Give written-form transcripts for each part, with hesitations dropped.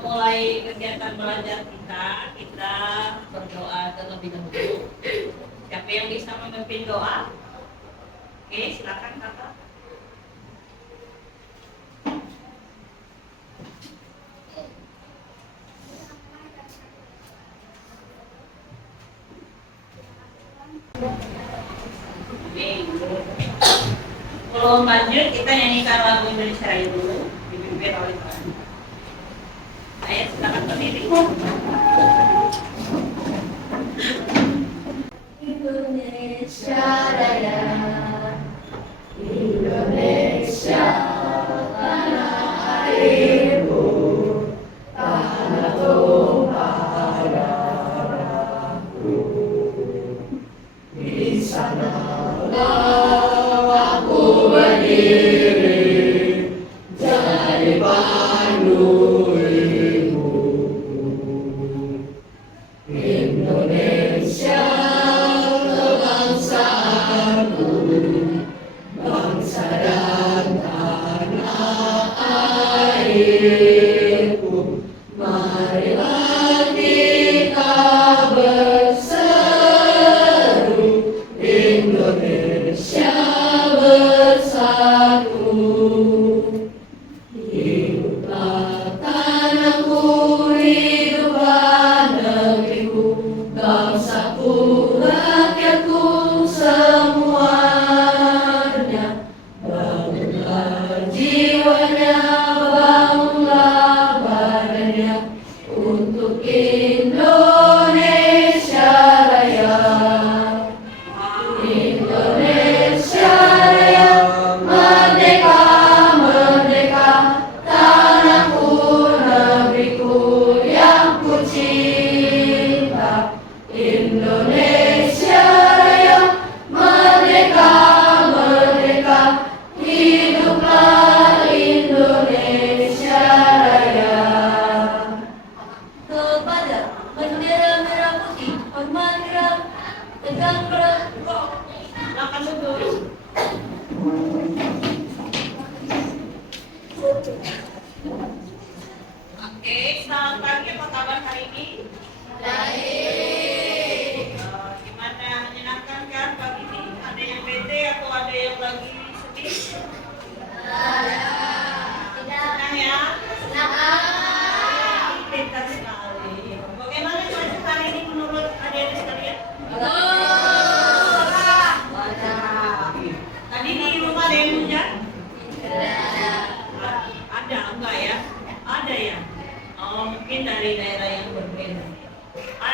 memulai kegiatan belajar kita berdoa terlebih dahulu. Siapa yang bisa memimpin doa? Oke, silakan kakak. Sebelum lanjut, kita nyanyikan lagu Indonesia Raya dulu, dipimpin oleh Tuhan. Ayo, silakan berdiri. Indonesia Raya, Indonesia tanah airku, tanah tumpah darahku. Di sanalah aku berdiri, jadi pandu ibuku. Indonesia kebangsaanku, bangsa dan tanah airku. Marilah kita berseru, Indonesia bersatu. Hiduplah tanahku, hiduplah negeriku, bangsaku, rakyatku semuanya. Bangunlah jiwanya, bangunlah badannya, untuk Indonesia Raya. Indonesia Raya, merdeka, merdeka, tanahku, negeriku yang ku cinta. Indonesia Raya, merdeka, merdeka, hiduplah Indonesia Raya. Kepada bendera merah putih, hormat gerak, tegak gerak. Silakan duduk. Oke, selamat pagi. Apa kabar hari ini? Baik. Gimana, menyenangkan kan pagi ini? Ada yang bete atau ada yang lagi sedih? Senang ya? Pintar sekali. Bagaimana cuaca hari ini menurut adik-adik sekalian? Tadi di rumah ada yang hujan? Ada, enggak ya? Ada ya? Oh, mungkin dari daerah yang berbeda.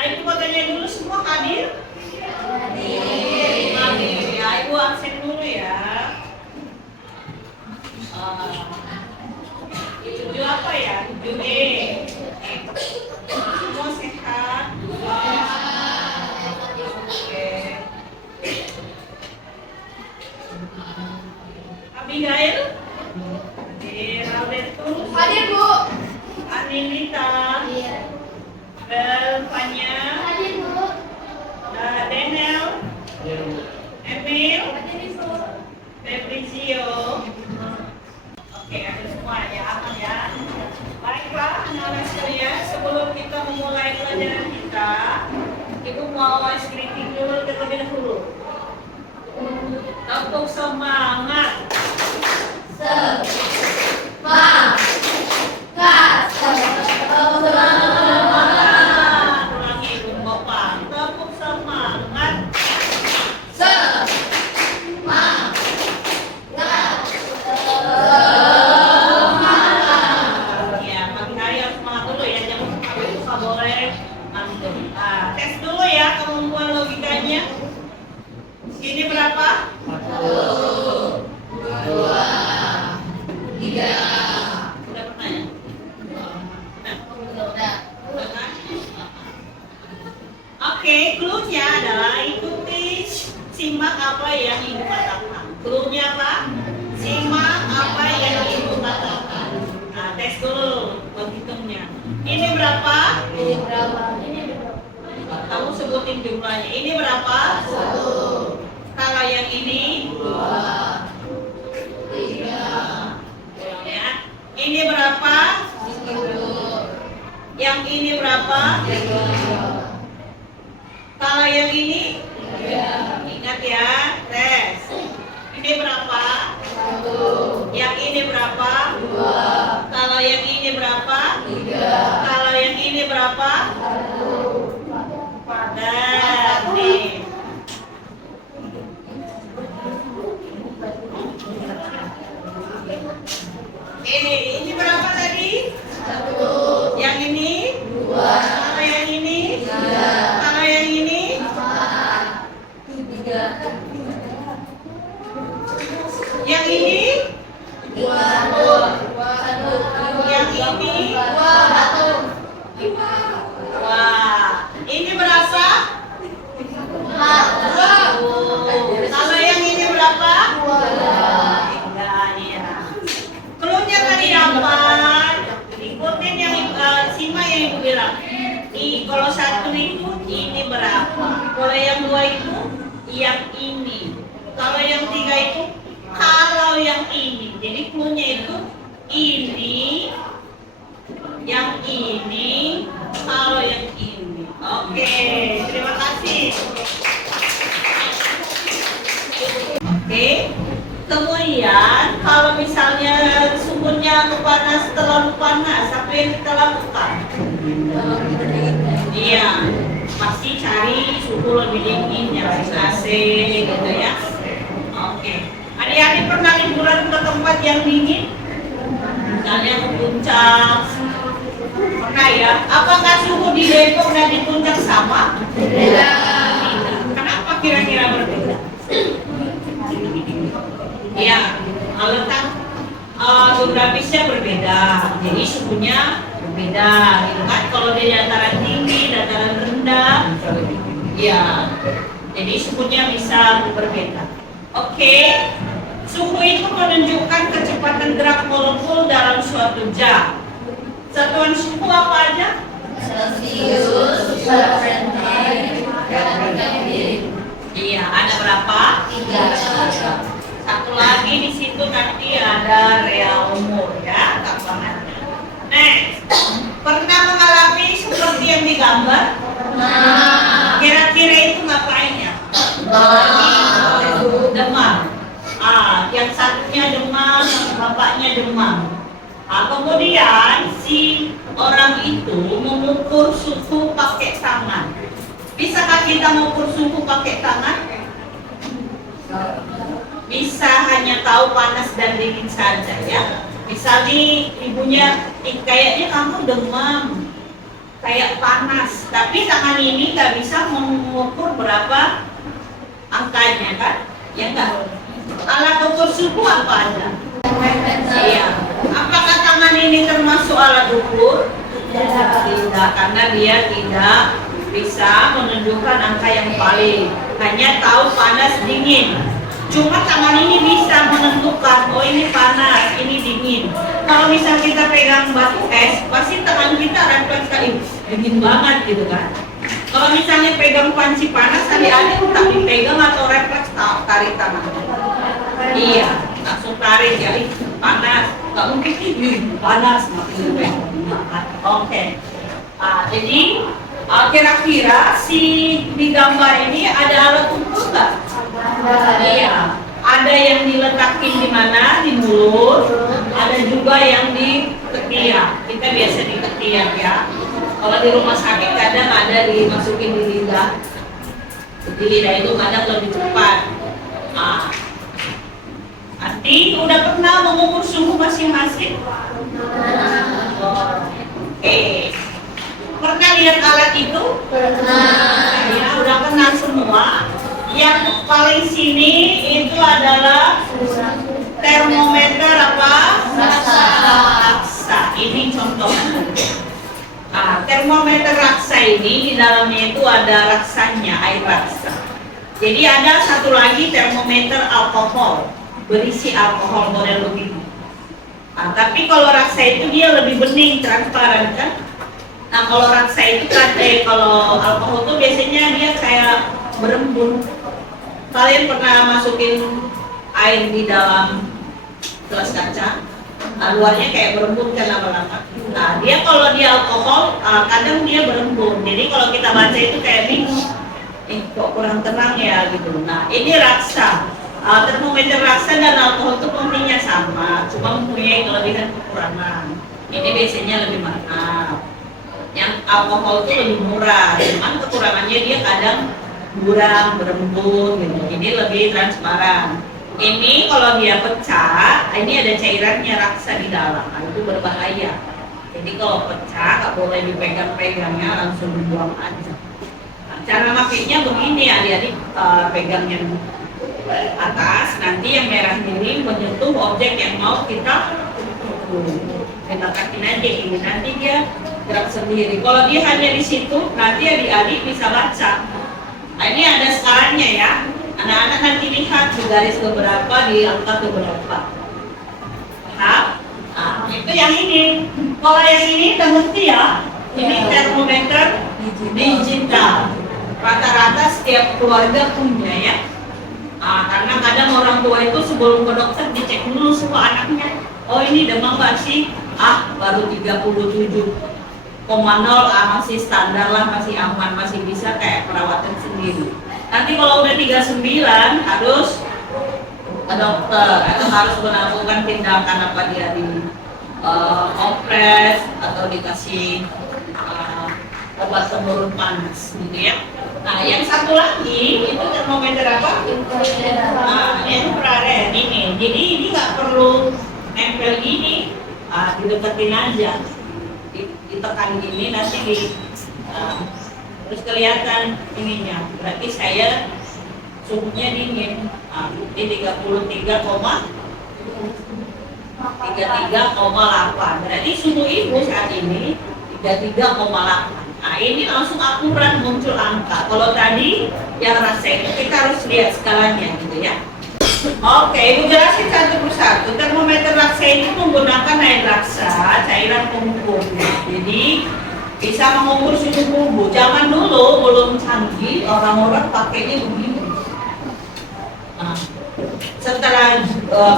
Ibu tanya dulu semua hadir? Hadir. Ya, Ibu absen dulu ya. Tujuh apa ya? 7E. Semua sehat? Oke. Abigail? Hadir. Albertus? Hadir, Bu. Anilita? Iya. Belvanya? Hadir, Bu. Daniel? Emil? Hadir, Bu. Febrizio? Oke, ada semua ya, aman ya. Baiklah, anak-anak sekalian, sebelum kita memulai pelajaran kita, Ibu mau ice greeting dulu terlebih dahulu. Untuk semangat. Ulangi Ibu Bapak. Tepuk semangat. Ya, pagi hari harus semangat dulu ya, jangan sampai lupa boleh ngantuk. Tes dulu ya kemampuan logikanya. Ini berapa? 2, 3. Udah pernah ya? Udah. Udah kan? Oke, clue-nya adalah ikuti, simak apa yang Ibu katakan. Clue-nya apa? Simak apa yang Ibu katakan. Nah, tes dulu menghitungnya. Ini berapa? Ini berapa? Ini berapa? Kamu sebutin jumlahnya. Ini berapa? 1, Kalau yang ini? 2, 3. Ya. Ini berapa? 10. ini berapa? Kalau yang ini? Ingat ya, tes. Ini berapa? Yang ini berapa? Kalau yang ini berapa? Kalau yang ini berapa? Dan nih. Ini berapa tadi? Yang ini? Kalau yang ini? Kalau yang ini? Yang ini? Yang ini? Wah, ini berapa? Kalau yang ini berapa? Enggak, iya. Cluenya tadi apa? Ikutin yang Sima yang ibu bilang. Kalau satu itu ini berapa? Kalau yang dua itu yang ini. Kalau yang tiga itu kalau yang ini. Jadi cluenya itu ini, yang ini, kalau yang ini. Oke, terima kasih. Oke, kemudian kalau misalnya sumurnya panas, terlalu panas, apa yang kita lakukan? Iya, pasti cari suhu lebih dingin, nyalain AC gitu ya. Oke, adik-adik pernah liburan ke tempat yang dingin? Misalnya ke puncak. Pernah ya? Apakah suhu di Depok dan di puncak sama? Tidak. Kenapa kira-kira berbeda? Iya, letak geografisnya berbeda, jadi suhunya berbeda, gitu kan? Kalau di dataran tinggi, dataran rendah, ya, jadi suhunya bisa berbeda. Oke, suhu itu menunjukkan kecepatan gerak molekul dalam suatu jam. Satuan suhu apa aja? Celcius, Fahrenheit, Kelvin. Iya, ada berapa? 3. Satu lagi di situ nanti ada real umur ya, tambahannya. Next, pernah mengalami seperti yang digambar? Kira-kira itu ngapain ya? Demam. Yang satunya demam, bapaknya demam. Kemudian si orang itu mengukur suhu pakai tangan. Bisakah kita mengukur suhu pakai tangan? Bisa hanya tahu panas dan dingin saja ya. Misalnya ibunya, kayaknya kamu demam, kayak panas, tapi tangan ini nggak bisa mengukur berapa angkanya kan? Ya enggak. Alat ukur suhu apa aja? Iya. Apakah tangan ini termasuk alat ukur? Tidak, karena dia tidak bisa menunjukkan angka yang paling. Hanya tahu panas dingin. Cuma tangan ini bisa menentukan, oh ini panas, ini dingin. Kalau misal kita pegang batu es, pasti tangan kita refleks sekali, dingin banget gitu kan. Kalau misalnya pegang panci panas, adik-adik tak dipegang atau refleks tarik tangan. Iya, langsung tarik ya, panas. Gak mungkin, panas. Oke. Jadi kira-kira si di gambar ini ada alat ukur nggak? Iya, ada yang diletakin di mana? Di mulut. Ada juga yang di ketiak. Kita biasa di ketiak ya. Kalau di rumah sakit kadang ada dimasukin di lidah. Di lidah itu kadang lebih cepat. Nanti udah pernah mengukur suhu masing-masing? Oke. Pernah lihat alat itu? Pernah. Ya, udah kenal semua. Yang paling sini itu adalah termometer apa? Raksa. Ini contoh. Termometer raksa ini di dalamnya itu ada raksanya, air raksa. Jadi ada satu lagi termometer alkohol, berisi alkohol model begini. Tapi kalau raksa itu dia lebih bening, transparan kan? Nah kalau raksa itu kan, kalau alkohol itu biasanya dia kayak berembun. Kalian pernah masukin air di dalam gelas kaca? Luarnya kayak berembun kan lama-lama. Nah dia kalau di alkohol kadang dia berembun. Jadi kalau kita baca itu kayak bingung, kok kurang tenang ya gitu. Nah ini raksa. Termometer raksa dan alkohol itu fungsinya sama, cuma mempunyai kelebihan kekurangan. Ini biasanya lebih mahal. Yang alkohol itu lebih murah, cuman kekurangannya dia kadang buram, berembun gitu. Jadi lebih transparan. Ini kalau dia pecah, ini ada cairannya raksa di dalam, nah, itu berbahaya. Jadi kalau pecah nggak boleh dipegang-pegangnya, langsung dibuang aja. Nah, cara makainya begini, adik-adik pegangnya atas, nanti yang merah ini menyentuh objek yang mau kita tembakakin aja ini, nanti dia gerak sendiri. Kalau dia hanya di situ, nanti adik-adik bisa baca. Nah ini ada skalanya ya, anak-anak nanti lihat di garis beberapa, di angka beberapa. Paham? Nah, itu yang ini. Kalau yang ini udah ngerti ya, ini termometer digital. Rata-rata setiap keluarga punya ya. Karena kadang orang tua itu sebelum ke dokter dicek dulu semua anaknya. Oh ini demam nggak sih? Baru 37,0, masih standar lah, masih aman, masih bisa kayak perawatan sendiri. Nanti kalau udah 39 harus ke dokter atau harus melakukan tindakan apa dia di kompres atau dikasih obat penurun panas gitu ya. Nah, yang satu lagi itu termometer apa? Infrared ini. Jadi ini nggak perlu nempel gini, dideketin aja, ditekan gini nanti terus kelihatan ininya. Berarti saya suhunya dingin. Ini 33,8. Berarti suhu ibu saat ini 33,8. Nah ini langsung akurat muncul angka. Kalau tadi yang rasa itu kita harus lihat skalanya gitu ya. Oke, ibu jelasin satu persatu. Termometer raksa ini menggunakan air raksa, cairan pengukur. Jadi bisa mengukur suhu tubuh. Zaman dulu belum canggih, orang-orang pakainya begini. Nah, setelah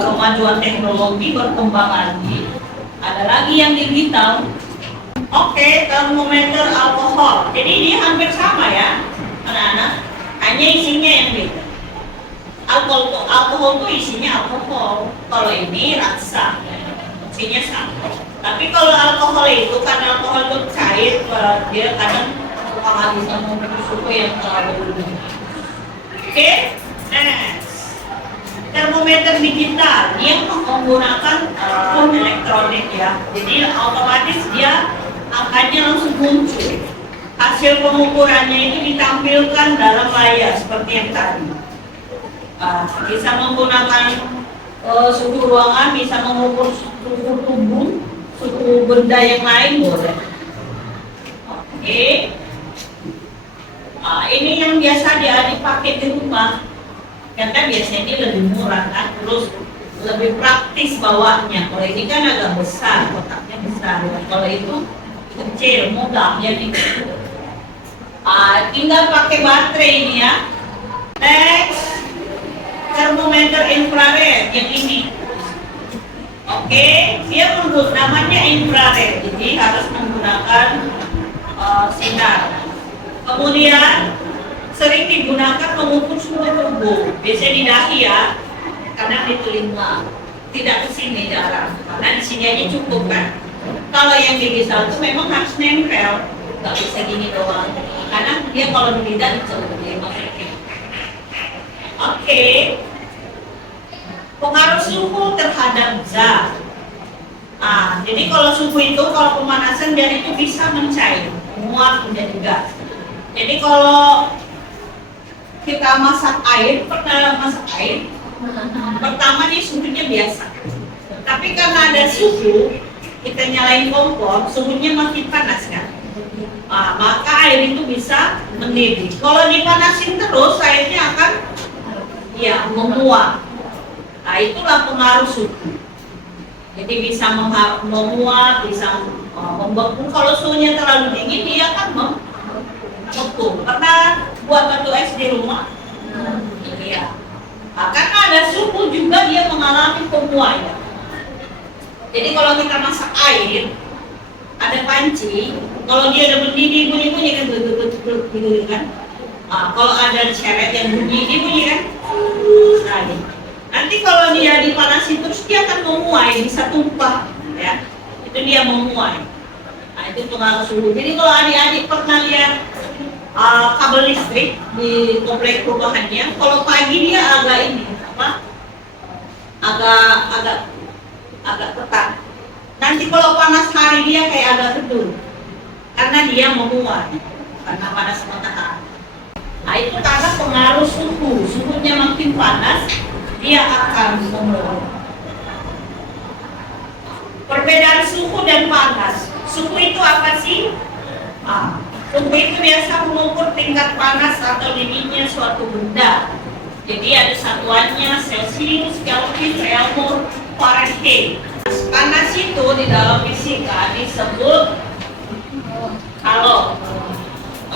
kemajuan teknologi berkembang lagi, ada lagi yang digital. Oke, termometer alkohol. Jadi dia hampir sama ya, anak-anak. Hanya isinya yang beda. Alkohol itu isinya alkohol. Kalau ini raksa, isinya sama. Tapi kalau alkohol itu karena alkohol itu cair, dia kadang suka habis sama suhu yang terlalu tinggi. Oke, next. Termometer digital dia menggunakan elektronik ya. Jadi otomatis dia angkanya langsung muncul. Hasil pengukurannya itu ditampilkan dalam layar seperti yang tadi. Bisa menggunakan suhu ruangan, bisa mengukur suhu tubuh, suhu benda yang lain boleh. Oke. Ini yang biasa adik pakai di rumah. Karena biasanya ini lebih murah kan, terus lebih praktis bawanya. Kalau ini kan agak besar, kotaknya besar. Kalau itu kecil, mudah jadi. Tinggal pakai baterai ini ya. Next, termometer infrared yang ini. Oke, dia namanya infrared, jadi harus menggunakan sinar. Kemudian sering digunakan mengukur suhu tubuh. Biasanya di dahi ya, karena di telinga. Tidak ke sini jarang, karena di sini aja cukup kan. Kalau yang digital itu memang harus nempel, nggak bisa gini doang. Karena dia kalau di lidah itu lebih efektif. Oke. Pengaruh suhu terhadap zat. Jadi kalau suhu itu, kalau pemanasan dia itu bisa mencair, menguap menjadi gas. Jadi kalau kita masak air, pernah masak air, pertama nih suhunya biasa. Tapi karena ada suhu, kita nyalain kompor, suhunya makin panas kan. Maka air itu bisa mendidih. Kalau dipanasin terus, airnya akan menguap. Nah itulah pengaruh suhu. Jadi bisa menguap, bisa membeku. Kalau suhunya terlalu dingin, dia akan membeku. Pernah buat batu es di rumah? Iya. Karena ada suhu juga dia mengalami penguapan. Jadi kalau kita masak air, ada panci, kalau dia ada mendidih bunyi-bunyi kan gitu kan. Kalau ada ceret yang bunyi dia bunyi kan. Nah, nanti kalau dia dipanasin terus dia akan memuai, bisa tumpah ya. Itu dia memuai. Nah, itu pengaruh suhu. Jadi kalau adik-adik pernah lihat kabel listrik di komplek perumahannya, kalau pagi dia agak ini apa? Agak ketat. Nanti kalau panas hari dia kayak agak redup karena dia memuai karena panas matahari. Nah itu karena pengaruh suhu. Suhunya makin panas dia akan memuai. Perbedaan suhu dan panas. Suhu itu apa sih? Suhu itu biasa mengukur tingkat panas atau dinginnya suatu benda. Jadi ada satuannya Celsius, Kelvin, Reaumur, Fahrenheit. Panas itu di dalam fisika disebut kalor.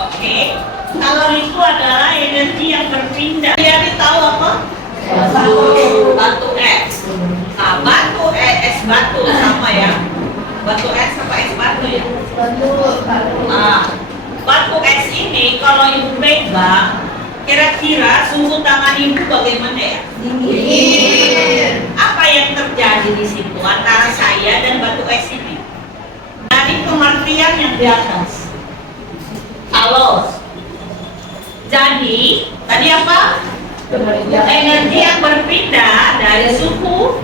Oke. Kalor itu adalah energi yang berpindah. Jadi tahu apa? Batu es. Nah, es batu sama ya. Batu es apa es batu ya? Batu es ini kalau ibu pegang, kira-kira suhu tangan ibu bagaimana ya? Dingin. Apa yang terjadi di situ antara saya dan batu es ini? Dari pengertian yang di atas. Kalor. Jadi, tadi apa? Energi yang berpindah dari suhu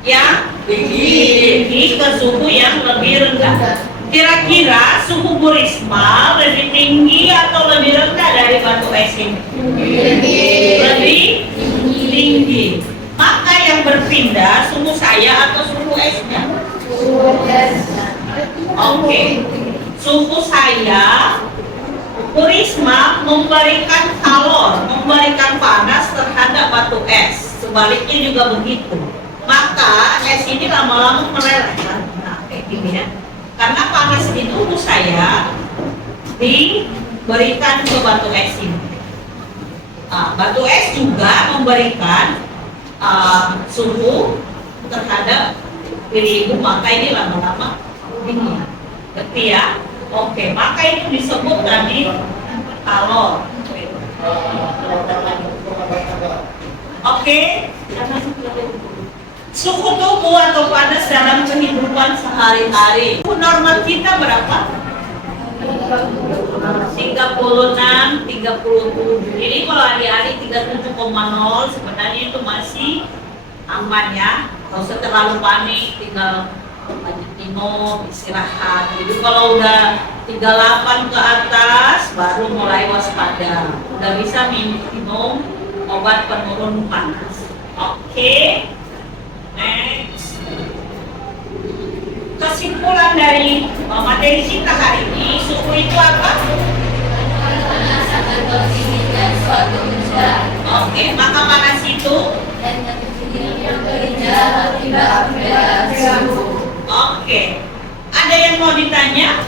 yang tinggi ke suhu yang lebih rendah. Kira-kira suhu Bu Risma lebih tinggi atau lebih rendah dari batu es ini? Lebih tinggi. Maka yang berpindah suhu saya atau suhu esnya? Oke. Suhu saya, Bu Risma memberikan kalor, memberikan panas terhadap batu es. Sebaliknya juga begitu. Maka es ini lama-lama meleleh. Nah, kayak gini ya. Karena panas di tubuh saya diberikan ke batu es ini. Batu es juga memberikan suhu terhadap diri ibu, maka ini lama-lama dingin. Ngerti ya? Oke, maka itu disebut tadi kalor. Oke. Suhu tubuh atau panas dalam kehidupan sehari-hari. Suhu normal kita berapa? 36, 37. Jadi kalau hari-hari 37,0 sebenarnya itu masih aman ya. Kalau usah terlalu panik, tinggal lanjut minum, istirahat. Jadi kalau udah 38 ke atas baru mulai waspada. Udah bisa minum obat penurun panas. Oke. Next. Kesimpulan dari materi kita hari ini, suhu itu apa? Oke, maka panas itu oke. Ada yang mau ditanya?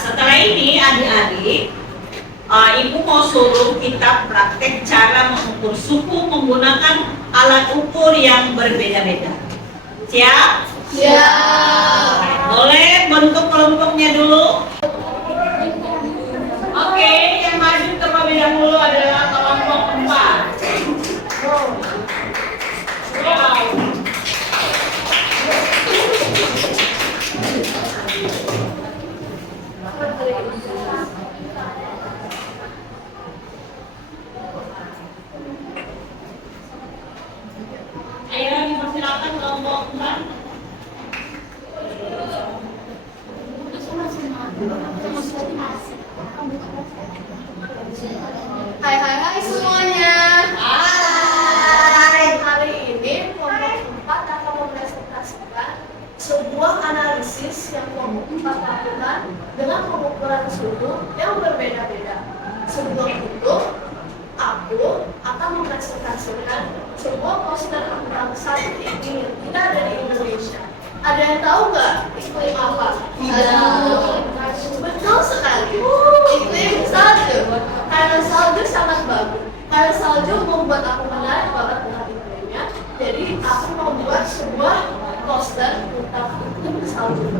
Setelah ini adik-adik, ibu mau suruh kita praktek cara mengukur suhu menggunakan alat ukur yang berbeda-beda. Siap? Siap. Boleh bentuk kelompoknya dulu? Oke, yang maju terlebih dahulu adalah kelompok 4. Ayo dipersilakan kelompok 4. Hai semuanya. Hai. Hari ini kelompok 4 akan mempresentasikan sebuah analisis yang kelompok 4 lakukan dengan pengukuran suhu yang berbeda-beda. Sebelum itu, aku akan mempresentasikan sebuah poster bangsa iklim yang tidak ada di Indonesia. Ada yang tahu nggak iklim apa? Betul sekali. Iklim salju. Karena salju sangat bagus. Karena salju membuat aku menarik banget dengan iklimnya. Jadi aku membuat sebuah poster tentang salju.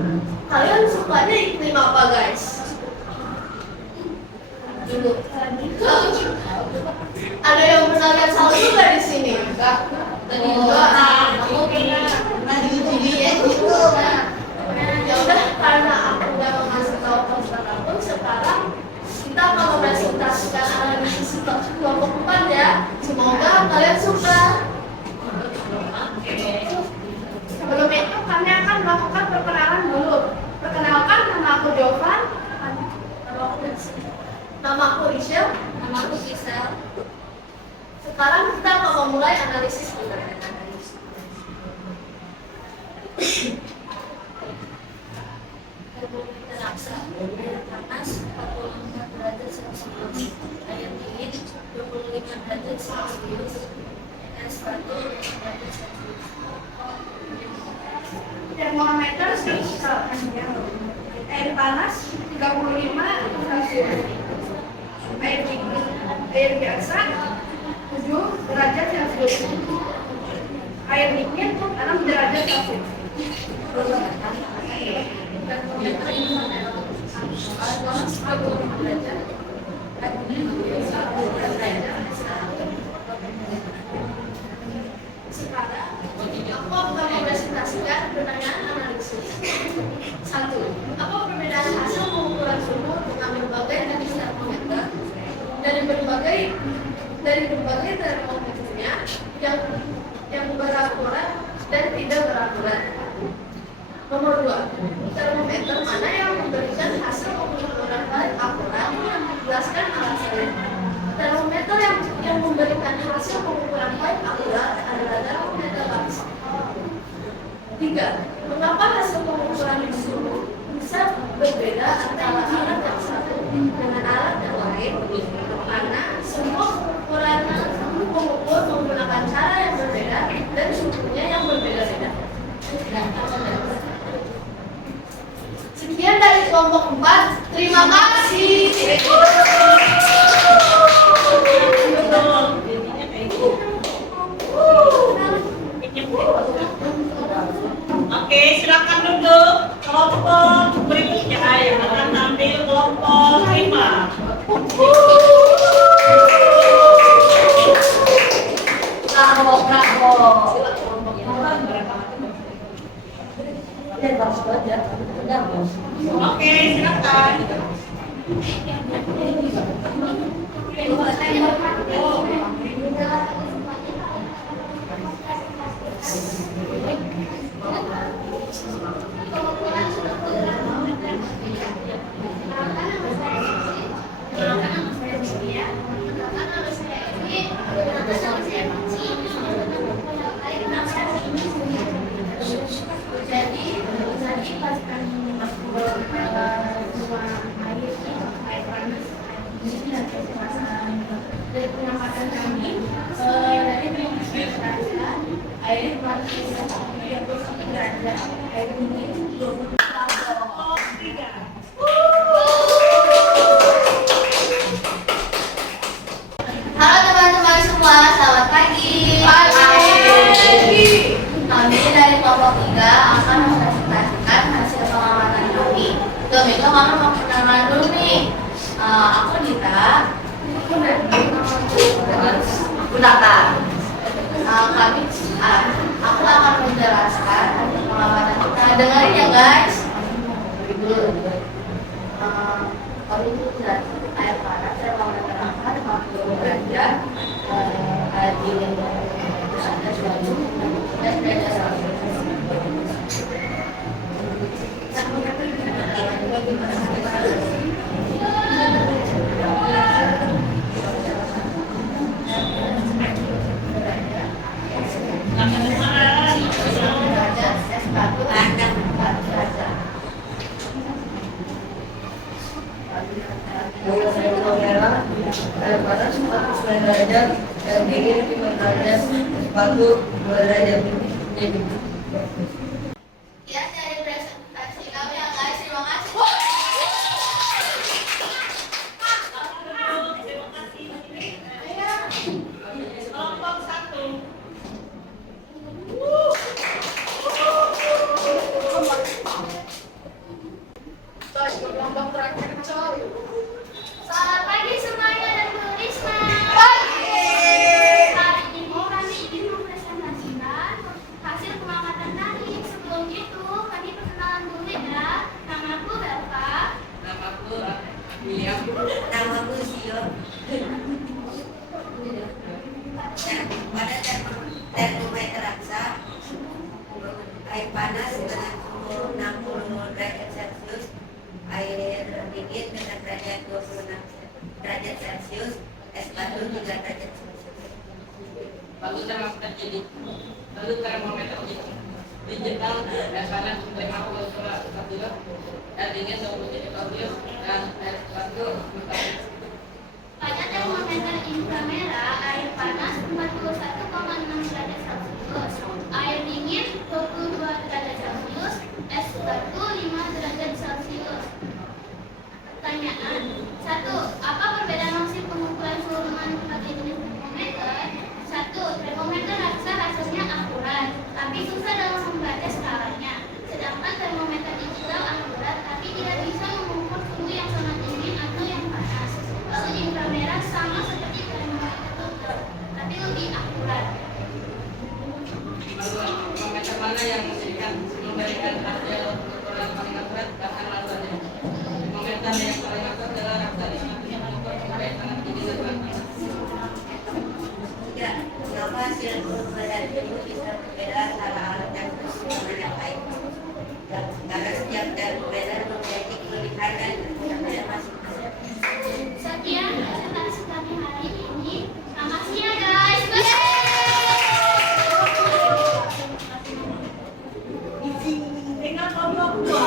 Kalian sukanya iklim apa guys? Dulu. Ada yang pernah lihat salju nggak di sini? Enggak. Tadi aku pernah di gitu. Ya udah, karena aku udah mau ngasih tahu konsep aku, sekarang kita akan mempresentasikan analisis kelompok 4 ya. Semoga kalian suka. Sebelum itu kami akan melakukan perkenalan dulu. Perkenalkan, nama aku Jovan. Nama aku Rachel. Nama aku Gisel. Sekarang kita akan memulai analisis kita. Termometer raksa, panas 45 derajat Celcius, air dingin 25 derajat Celcius, S1 derajat Celcius. Termometer air panas 35 Celcius, air dingin, air biasa 7 derajat Celcius, air dingin 6 derajat Celcius. Termometer inframerah, air panas 45 derajat, air dingin 20 derajat. Sekarang aku akan mempresentasikan pertanyaan analisis. 1. Apa perbedaan hasil pengukuran suhu dengan berbagai jenis termometer dari berbagai termometernya yang berakurat dan tidak berakurat? Nomor 2. Termometer mana yang memberikan hasil pengukuran paling akurat yang dijelaskan alasannya? Termometer yang memberikan hasil pengukuran paling akurat adalah termometer lapis. 3. Mengapa hasil pengukuran suhu bisa berbeda antara alat yang satu dengan alat yang lain? Karena semua pengukur menggunakan cara yang berbeda dan suhunya yang berbeda-beda. Sekian dari kelompok 4. Terima kasih. Oke, silakan duduk. Kelompok berikutnya yang akan ambil kelompok 5. Bravo. Oke, silakan. Dari pengamatan kami, dari pengamatan air panas 31 derajat, air dingin 20 derajat. Halo teman-teman semua, selamat pagi. Kami dari kelompok 3 akan mempresentasikan hasil pengamatan kami. Sebelum itu kami mau kenalan dulu nih. Aku Dita. Bunaka. Aku akan menjelaskan hasil pengamatan kita. Dengerin ya guys. Kami itu air panas termometer angka 50 derajat, air dingin 11 derajat air panas 49 derajat, air dingin 5 derajat, sepatu 2 derajat. Ya, dari presentasi kami ya guys, terima kasih. Kelompok 1. Guys, ke kelompok terakhir coy. Selamat pagi semuanya dan Bu Risma. Pagi. Hari ini kami ingin mempresentasikan hasil pengamatan tadi. Sebelum itu, kami perkenalan dulu ya. Namaku Belva. Namaku William. Namaku Sio. Pada termometer raksa, air panas dengan suhu 60 derajat Celcius, air dingin dengan derajat 26 derajat Celcius, es batu 3 derajat Celcius. Lalu termometer jadi, lalu termometer digital, es panas 50 derajat, air dingin 20 derajat Celcius, dan es batu 4 derajat. Pada termometer inframerah, air panas 41,6 derajat Celcius, air dingin 22 derajat Celcius, es batu 5 derajat Celcius. Pertanyaan 1. Apa perbedaan hasil pengukuran suhu dengan berbagai jenis termometer? 1. Termometer raksa hasilnya akurat, tapi susah dalam membaca skalanya. Sedangkan termometer digital akurat, tapi tidak bisa mengukur suhu yang sangat dingin atau yang panas. Lalu inframerah sama seperti termometer digital, tapi lebih akurat. Termometer mana yang memberikan hasil pengukuran paling akurat bahkan laluannya? Termometer yang paling akurat adalah raksa di sini yang mengukur sampai sangat dingin dan panas. 3. Mengapa hasil pengukuran itu bisa berbeda antara alat dan instrumen yang lain? Karena setiap termometer memiliki kelebihan dan kekurangannya masing-masing. Sekian presentasi kami hari ini. Selamat siang guys. Dengan kelompok 2.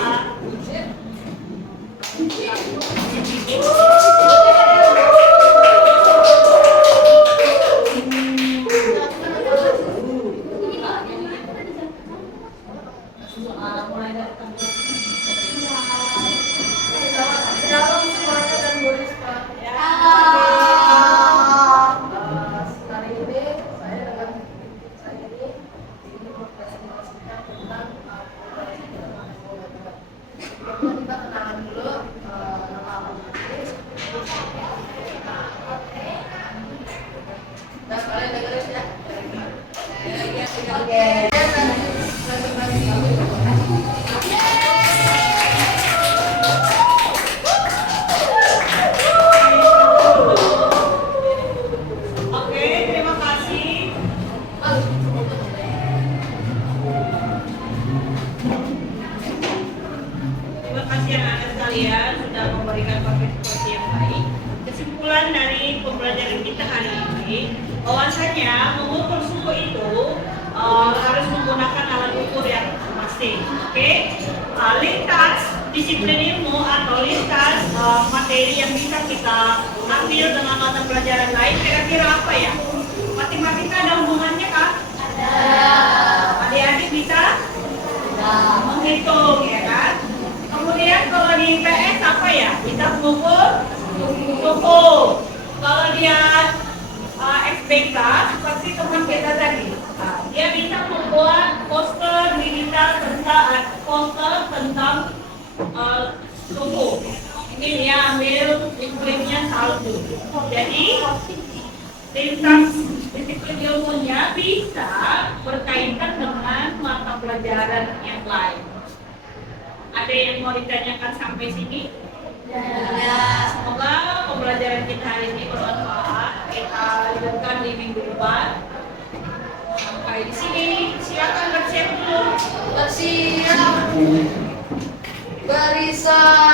Shalom semuanya dan Bu Risma. Hari ini saya ingin mempresentasikan tentang kita kenalan dulu nama apa nah kalian dengerin ya. Oke. Oke, terima kasih. Terima kasih anak-anak sekalian sudah memberikan partisipasi yang baik. Kesimpulan dari pembelajaran kita hari ini, bahwasanya mengukur suhu itu harus menggunakan alat ukur yang pasti. Oke, lintas disiplin ilmu atau lintas materi yang bisa kita ambil dengan mata pelajaran lain kira-kira apa ya? Matematika ada hubungannya kah? Ada. Adik-adik bisa menghitung ya kan? Kemudian kalau di IPS apa ya? Kita mengukur suhu. Kalau dia SPK seperti teman kita tadi, dia bisa membuat poster digital tentang suhu. Ini dia ambil iklimnya salju. Jadi lintas disiplin ilmunya bisa berkaitan dengan mata pelajaran yang lain. Ada yang mau ditanyakan sampai sini? Semoga pembelajaran kita hari ini bermanfaat. Kita lanjutkan di minggu depan. Sampai di sini. Silakan bersiap dulu. Bersiap. Barisan.